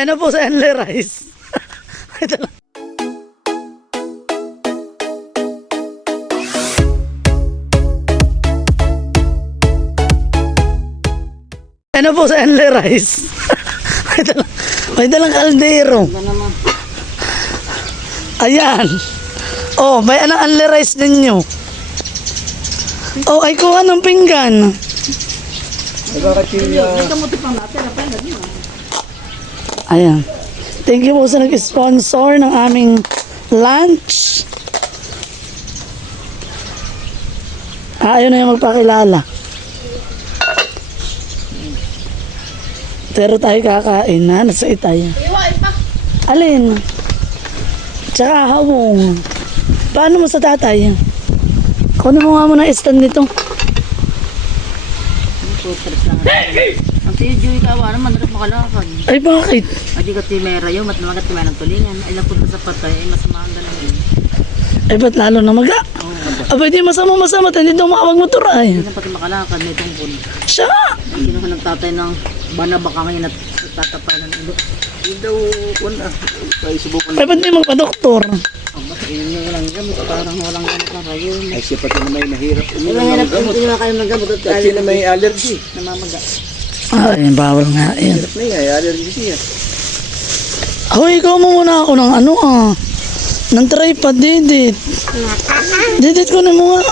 Ano po sa Enle Rice? Ito lang. Ano po sa Enle Rice? Ito lang. May dalang kaldero. Ayan. Oh, may anong Enle Rice ninyo. Oh, ay kuha ng pinggan. Ayan. Thank you po sa nag-sponsor ng aming lunch. Ayun na yung magpakilala. Pero tayo kakain na. Nasa itay. Alin? Tsaka hawong. Paano mo sa tatay? Kunin mo nga muna stand nito. Ang tiyo, Joey, kawa naman, dapat makalakad. Ay, bakit? Adi ka timera yun, matamagat timera ng tulingan. Ay, lapot sa patay, ay masama ang dalawin. Ay, ba't lalo na maga? Aba, di masama-masama. Hindi daw makapagmotor ay. Hindi na pati makalakad nitong pun. Siya! Kinuha ng tatay ng banabaka ngayon at tatapanan ulo. Hindi daw, wala. Ay, subukan Ay, ba't di magpa-doktor? Ang basta, yun yung walang gamot, parang walang gamot na kayo. Ay siya pati na may mahirap Wala hirap, hindi na kayo ng gamot at At siya na may allergy. namamaga. Ay, bawal nga yan. Hirap na yan, allergy siya. Hoy, ikaw mo muna ako ng ano ng tripod, didit. Didit ko na mo nga.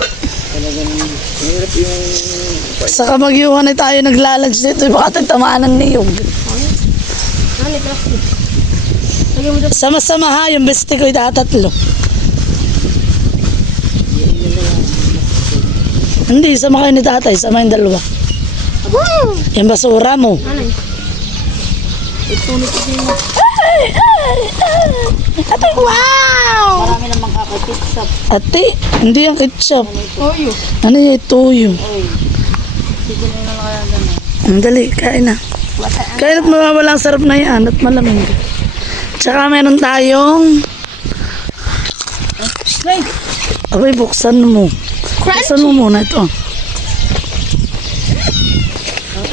Talagang mahirap yung... Sa kamagyuhan ay tayo naglalunch dito. Baka tagtamaan ng niyog. Sama-sama ha, yung beste ko itatatlo. Hindi, sama kayo ni tatay. Sama yung dalawa. Yung basura mo. Ito nito din. Ate, wow! Marami namang kakapitsap. Ate, hindi yung ketchup. Toyo. Ano yung toyo? Oy. Siguro na kaya gano'n. Ang dali, kain na. Kain at mawawala ang sarap na yan at malamig. Tsaka meron tayong... Ay! Abay, buksan mo. Buksan mo muna ito.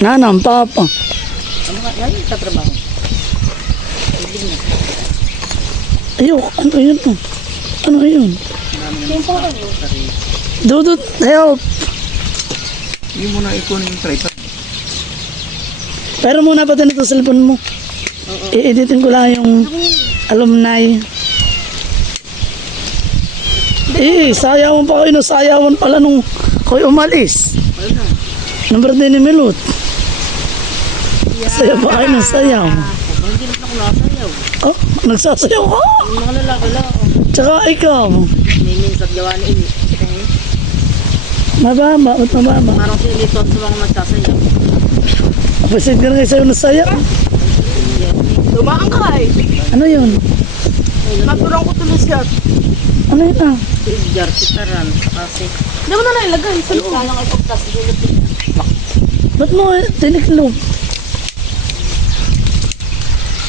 Nanang, papa. Ano ka? Yan yung tatrabaho. Ayok, ano yun? Ano yun? Dudut, help. Hindi mo na ikunin yung tripod. Pero muna pati nito cellphone mo. I-editin ko lang yung alumni. Sayawan pa kayo. Sayawan pala nung kayo umalis. Number din ni Milot. Sayaw pa kayo ng sayaw. Hindi na ako nasayaw. Oh, nagsasayaw ka? Yung mga lalaki lang. Tsaka ikaw. Mimin sa gawa na ini. Mababa, ba't mababa? Parang si Lito sa mga magsasayaw. Pasit ka na kayo sa'yo na sayaw. Dumaan ka eh. Ano yun? Naturang ko tuloy siya. Ano yun ah? Si Edgar, si Taran. Kasi. Hindi mo na nailagay. Kaya lang ay pagtas. Ba't mo tiniklop?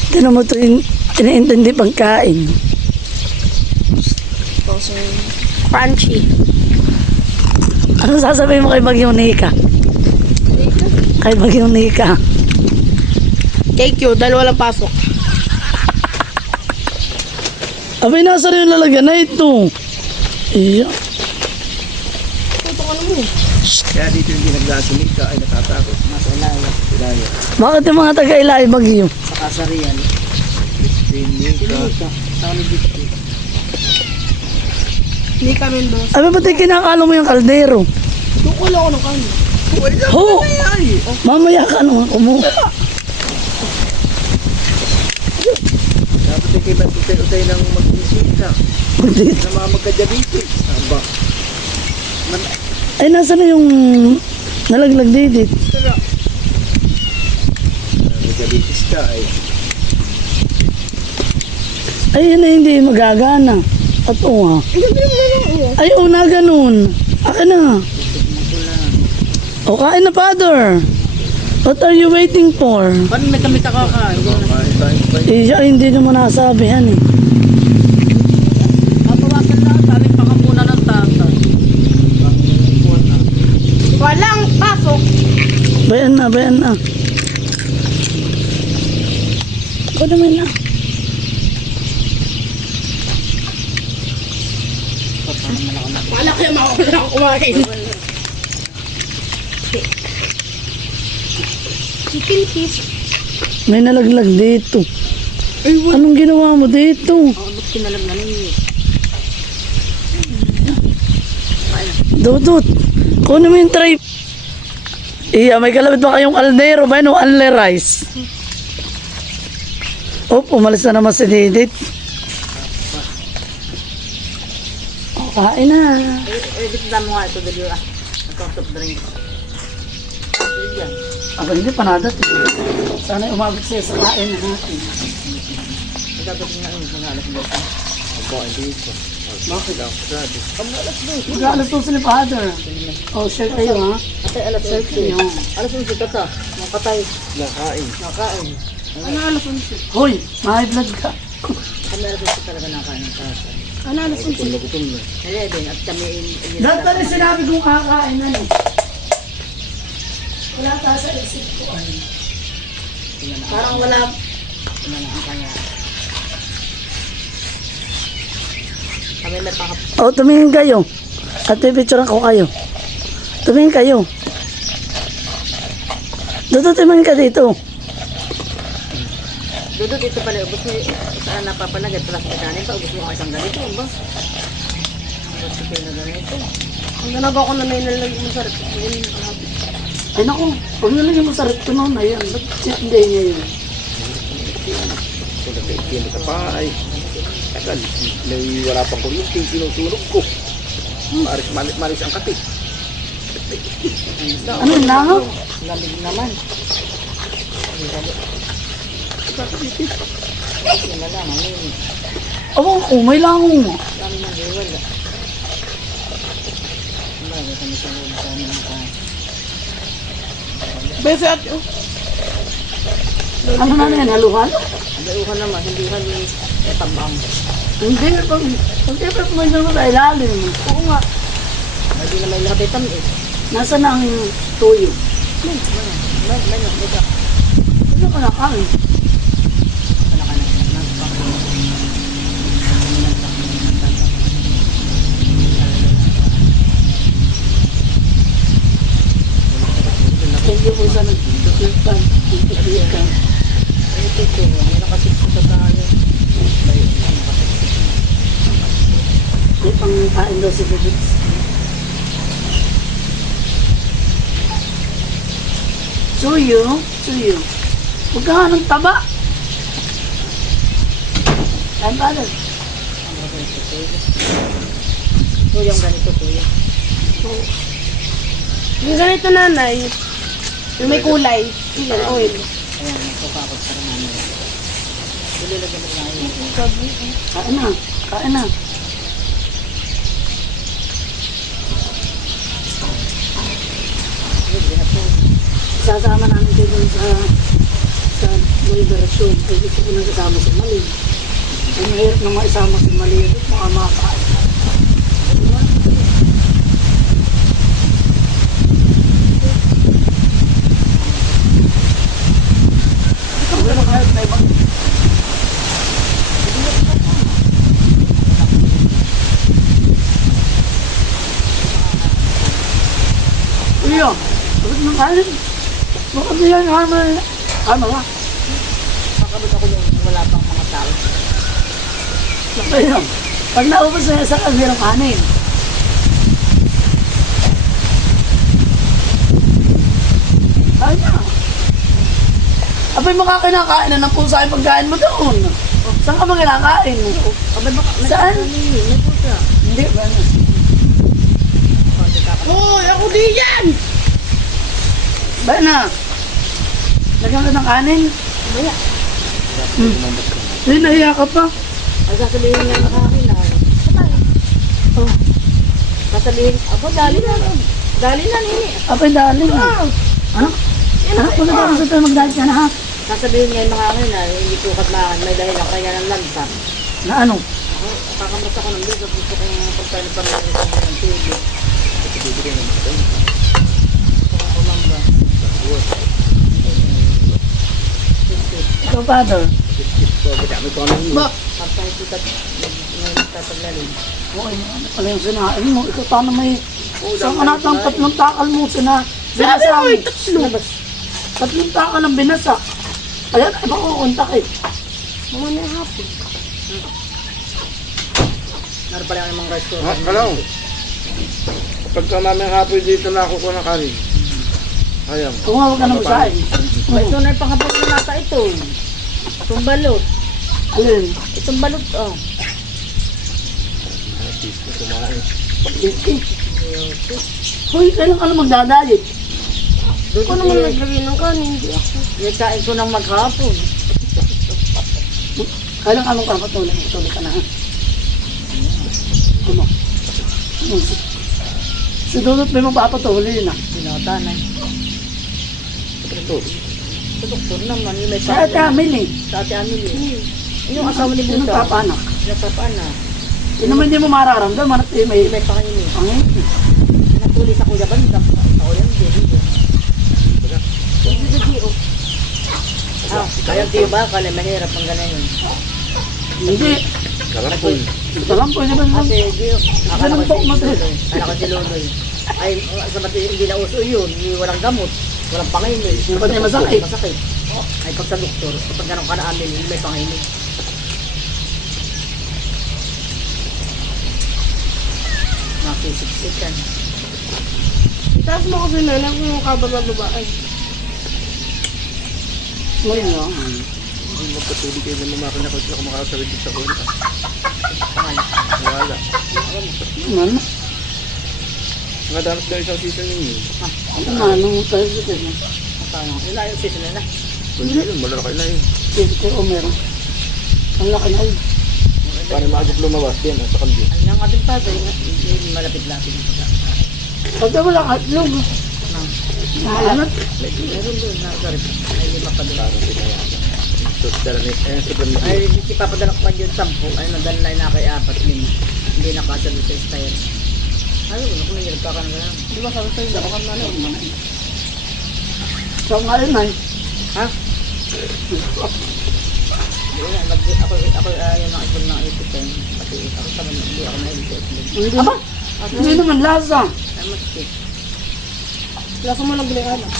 Tinan mo ito yung iniintindi pagkain. Crunchy. Anong sasabihin mo kay Bagyong Nika? Kay Bagyong Nika. Thank you. Dalawa lang pasok. Abay, nasa rin yung lalagyan na ito. Iya. Kaya dito yung ginaglasimika ay natatakot. Nasa ilayo. Ilaya. Bakit yung mga taga-Ilay Bagyo? Sa kasarian. Sinika. Sinika. Sa ni Dito. Hindi kami doon. Abay, pati kinakalo mo yung kaldero. Tukulo ako ng kanin. Ho! Mamaya ka naman kumuha. Dapat yung kaibat utay-utay ng mag-isika. Na mga magka-diabetes. Aba. Ay, nasa na yung nalaglag didit? Mag-diabetes ka ay. Ay, yun na hindi magagana. At oo nga. Ay, oo na ganun. Akin na. O, kain na, father. What are you waiting for? Paano may kami kakakain? Iya, hindi naman nasabihan eh. Papawasan lang. Sabi pakamuna ng tatay. Walang pasok. Bayan na, bayan na. naman na. Wala kayo makakula akong kumain. Chicken fish. May nalaglag dito. Ay, wala. Anong ginawa mo dito? Ako, ba't kinalag na ninyo? Dudut, kunin mo yung tray. Iya, may kalabit ba kayong aldero ba yun o anle rice? Oh, umalis na naman si Didit. Oh, kain na. Dito dami nga ito, dali ah. Itong soft drink. Dito yan. Aba, hindi panadat. Sana umabot siya sa kain na natin. Dapat nga yun, magalas mo. Aba, hindi ko. Bakit? Grabe. Mag-alas to sila father. Oh, share kayo ha. Atay, alas Share kayo. Alas mo si Tata. Mga katay. Nakain. Nakain. Ano alas 11? Hoy, may blood ka. Kami alas mo talaga nakain ng tasa. Ano alas 11? Gutom na gutom na. 11 at kami Dahil pa rin sinabi kong kakain na no. Wala ka sa isip ko. parang wala. Wala na ang kaya. Kami may pakap. Oh, tumingin kayo. At pipicturean ko kayo. Tumingin kayo. Dito, tumingin ka dito. Dodo dito pala, ubos mo saan napapanagat pala sa kanin pa, ubos mo ang isang ganito, ba? Ubos ko na ganito. Ang ginagawa ko na may nalagay mo sa rep. Yun yung kalahati. Ay naku, huwag nalagyan mo sa rep ko noon. Ayan, ba't hindi niya yun? So, nagkaitin ka pa ay. Tagal. May wala pang kuryente. Sinusunog ko. Maris ang kape. Ano, langaw? Lamig naman. Kasi na lang, ang yun. Oo, oh, may langaw mo. Dami ng hiwala. Bago kami sa loob sa amin ang kain. Bese at oh. Ano na yan, haluhan? Bayuhan naman, hindi kami tabang. Hindi, pag siyempre pumunta mo sa ilalim. Oo nga. Hindi na may lahabitan eh. Nasaan ang tuyo? May ka. Ano ka nakain? Wala ka na. Thank you po sa nagtutulpan. Nagtutulpan. Ito, may nakasipso sa tayo. May pangkain daw si Bibits. Suyo? Suyo. Huwag ka nga ng taba. Kain pa agad. Tuyang ganito, tuyang. Yung ganito nanay. Yung may kulay. Yung oil. Ayan, nagpapakot para namin. Ililagyan mo lang yun. Kain na. Kain na. Sasama namin kayo dun sa liberasyon. Ay gusto ko nang isama sa Mali. Ay mahirap na maisama sa Mali. Mga makakain. Pero kahit may ibang Kuya, bakit mo kain? Bakit niya yung hammer? Ano ba? Makabot ako yung wala pang mga tao. Ayun. Pag naubos na yung sakal, mayroong kanin. Kain na. Abay, makakinakain na ng pusa yung pagkain mo doon. Saan ka ba kinakain? Abay, baka Saan? may pusa. Hindi ba? Hoy, ako di yan! Ba na? Lagyan ka ng kanin? Baya. Hindi, nahiya ka pa. Ay, sasabihin niya nakakinay. Oh. Sasabihin, abo, dali na. Dali na, nini. Abay, dali na. Ano? Ano? Kung nagkakaroon sa tayo magdahil ka na ha? Sasabihin niya yung nakakinay, hindi ko katmakan, may dahil lang kaya ng lantar. Na ano? Ako, kakamata ko ng bigas, gusto kong pagkain pa rin ng tubig. Bibigyan ng ito. Ako lang ba? Ikaw, father. So, madami ko ano Ba? Pagka ito tataglalin. Okay, ano pala yung sinain mo? Ikaw paano may isang anak ng 3 takal mo binasa mo. Tatlong takal ang binasa. Ayan, ay makukontak eh. Mamaya hapon. Naroon pala yung mga rice cooker. Ha? Kalaw. Kapag mamayang hapon dito na ako ko ng kanin. Ayam. Tumawag ka na masahin. Ito na yung panghapon na nata ito. Itong balot. Alin? Itong balot, oh. Kumain. Hoy, kailan ka na magdadayit? Ako naman naglagay ng kanin, hindi ako. Yung kain ko ng maghapon. Kailan ka nung kapatuloy? Patuloy ka na ha? Ano? Si Dudut may magpapatuloy na. Pinautanan. Ito. Sa doktor naman, yung may Sa Ate Amil eh. Sa Ate Amil eh. Yung asawa ni Sino Buta. papanak? Nagpapaanak. Yun naman hindi mo mararamdaman at may May panginin. pangin. Natuli sa Kuya Banda. Ako yan, hindi. Hindi, oh. Ayaw tiyo ba? Kala mahirap ang ganun yun. Hindi. Karampol. Ito lang po naman. Kasi Gio, akala ko Ganun po, si mate. Luloy. Akala ko si Luloy. Ay, sa mati, hindi na uso yun. Walang gamot. Walang panginin. Yung pati masakit. Masakit. Ay, pag sa doktor, kapag ganun ka na amin, may panginin. Nakisiksikan. Itaas mo kasi nalang kung yung kababa-babae. Ngayon lang. Hindi magpatuloy kayo na mamakan ako sila kumakasawid sa kuwenta. Pangalan. Wala. Ano? Mga dapat daw isang season ninyo. Ano na? Anong tayo dito? Paano? Yun ayun, season na na. Kung hindi yun, malalaki na yun. Dito o meron. Ang laki na yun. Paano maagap lumabas din sa kalbi. Ay, ang ating tatay, hindi malapit-lapit. Pagka wala ka, yung Nang, nahanap. meron doon, sorry, ay lima pa doon. Parang pinayaan. So, dala ni, sobrang ni. Ay, si papadala ko pa yun 10, ay nadala na yun na kay 4 din. Hindi nakasya doon sa style. Ay, ano kung nangyari ka na gano'n. Di ba sabi sa'yo, dapat ka na lang. So ngayon ay, Ha? Hindi na, ako ayaw ng ibon ng ipit eh. Kasi ako sa mga hindi ako na-ipit. hindi na. Hindi naman lasa. Ay, masikip. Lasa mo lang bilang anak.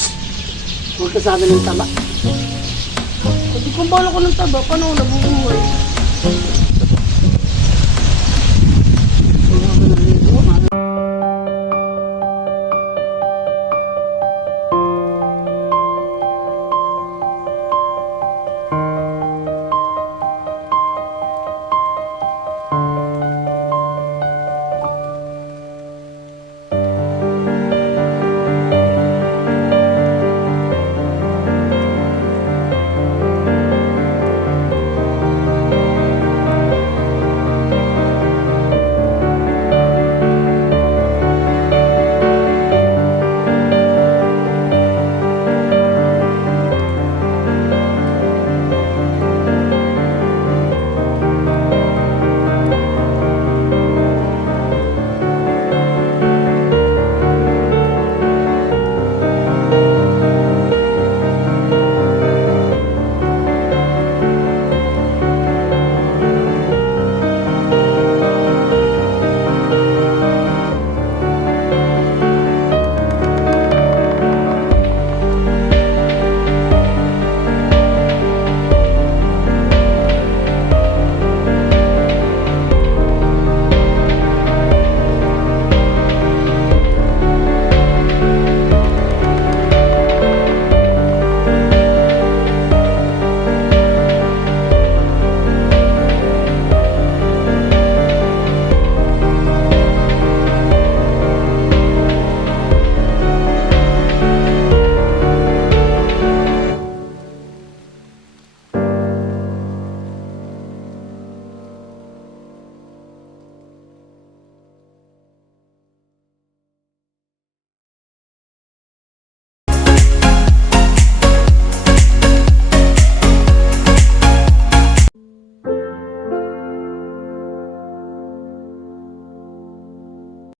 Huwag ka sabi ng taba. Hindi kung bala ko ng taba, paano ako nabubuhay?